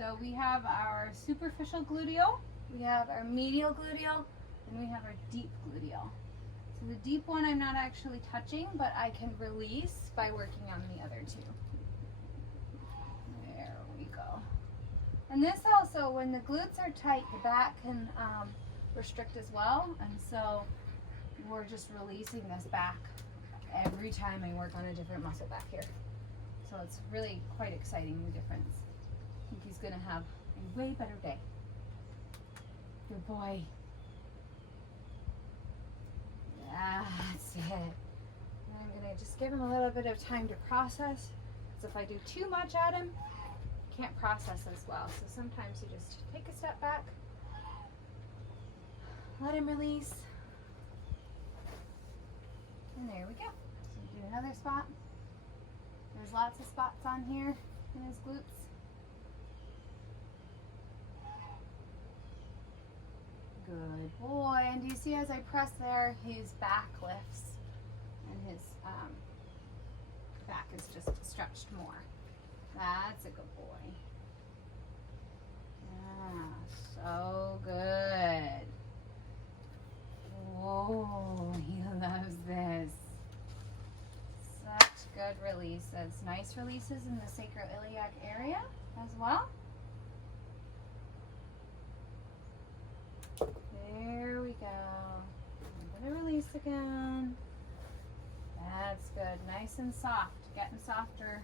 So we have our superficial gluteal, we have our medial gluteal, and we have our deep gluteal. So the deep one I'm not actually touching, but I can release by working on the other two. There we go. And this also, when the glutes are tight, the back can restrict as well. And so we're just releasing this back every time I work on a different muscle back here. So it's really quite exciting, the difference. I think he's gonna have a way better day. Good boy. That's it. And I'm gonna just give him a little bit of time to process. Because if I do too much at him, he can't process as well. So sometimes you just take a step back, let him release. And there we go. So do another spot. There's lots of spots on here in his glutes. Good boy. And do you see as I press there, his back lifts and his back is just stretched more. That's a good boy. Ah, so good. Whoa, he loves this. Such good releases. Nice releases in the sacroiliac area as well. There we go. I'm going to release again. That's good. Nice and soft. Getting softer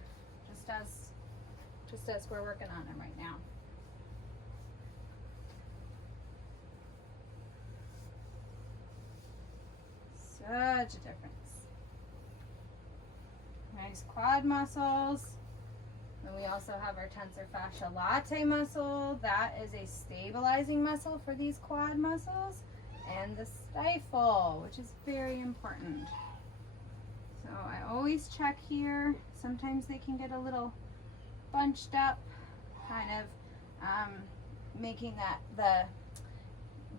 just as we're working on him right now. Such a difference. Nice quad muscles. And we also have our tensor fascia latae muscle. That is a stabilizing muscle for these quad muscles. And the stifle, which is very important. So I always check here. Sometimes they can get a little bunched up, kind of making that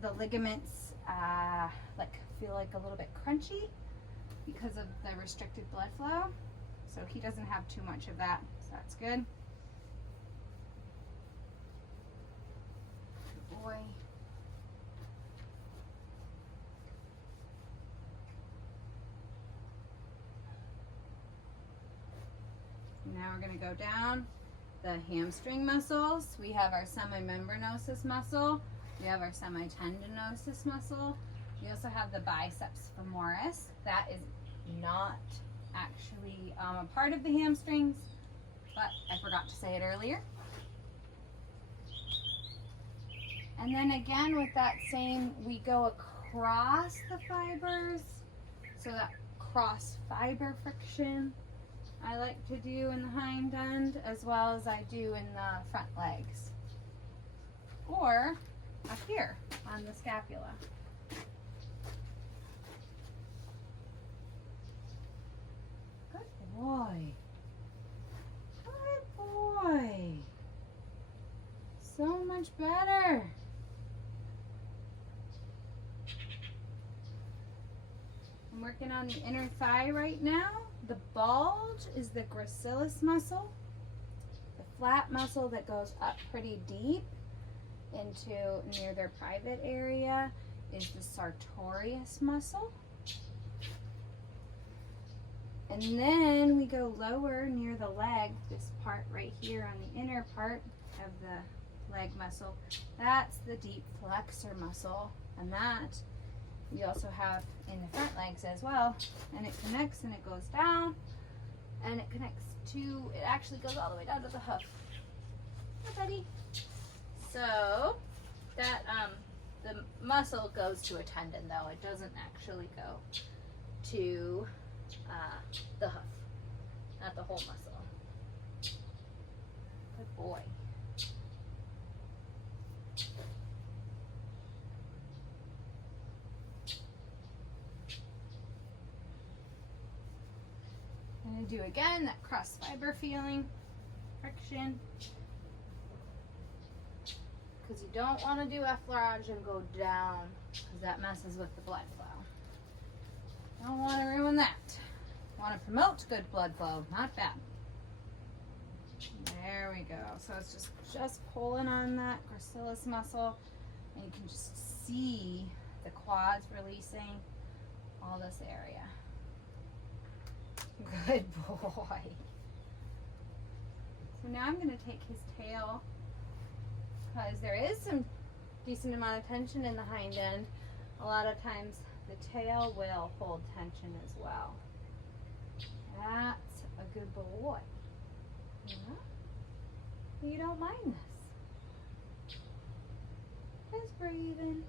the ligaments like feel like a little bit crunchy because of the restricted blood flow. So he doesn't have too much of that, so that's good. Good boy. Now we're going to go down the hamstring muscles. We have our semimembranosus muscle. We have our semitendinosus muscle. We also have the biceps femoris. That is not actually a part of the hamstrings, but I forgot to say it earlier. And then again with that same, we go across the fibers. So that cross fiber friction I like to do in the hind end as well as I do in the front legs. Or up here on the scapula. Good boy. Good boy. So much better. I'm working on the inner thigh right now. The bulge is the gracilis muscle. The flat muscle that goes up pretty deep into near their private area is the sartorius muscle. And then we go lower near the leg, this part right here on the inner part of the leg muscle. That's the deep flexor muscle, and that we also have in the front legs as well. And it connects and it goes down, and it connects to, it actually goes all the way down to the hoof. Hi, buddy. So that the muscle goes to a tendon though. It doesn't actually go to the hoof, not the whole muscle. Good boy. I'm going to do again that cross fiber feeling, friction, because you don't want to do effleurage and go down because that messes with the blood flow. Don't want to ruin that. Want to promote good blood flow, not bad. There we go. So it's just pulling on that gracilis muscle, and you can just see the quads releasing all this area. Good boy. So now I'm going to take his tail, because there is some decent amount of tension in the hind end. A lot of times the tail will hold tension as well. That's a good boy. Yeah. You don't mind this. Just breathing.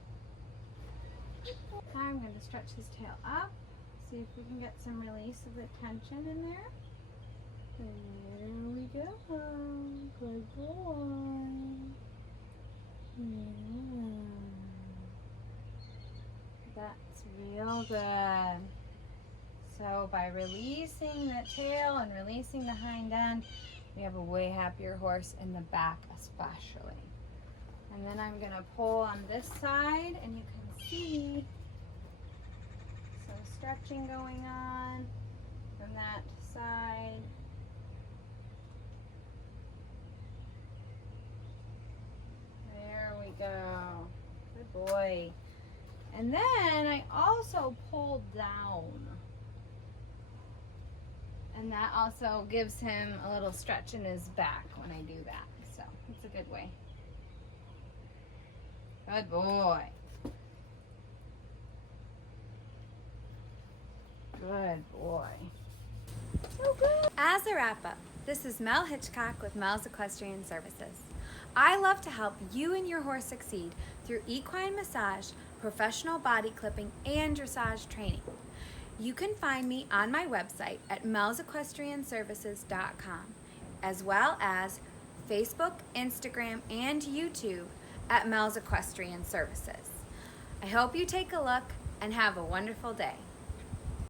Now I'm going to stretch his tail up. See if we can get some release of the tension in there. There we go. Good boy. Yeah. That's real good. So by releasing the tail and releasing the hind end, we have a way happier horse in the back especially. And then I'm going to pull on this side, and you can see some stretching going on from that side. There we go. Good boy. And then I also pull down. And that also gives him a little stretch in his back when I do that. So it's a good way. Good boy. Good boy. So good. As a wrap up, this is Mel Hitchcock with Mel's Equestrian Services. I love to help you and your horse succeed through equine massage, professional body clipping, and dressage training. You can find me on my website at melsequestrianservices.com, as well as Facebook, Instagram, and YouTube at Mel's Equestrian Services. I hope you take a look and have a wonderful day.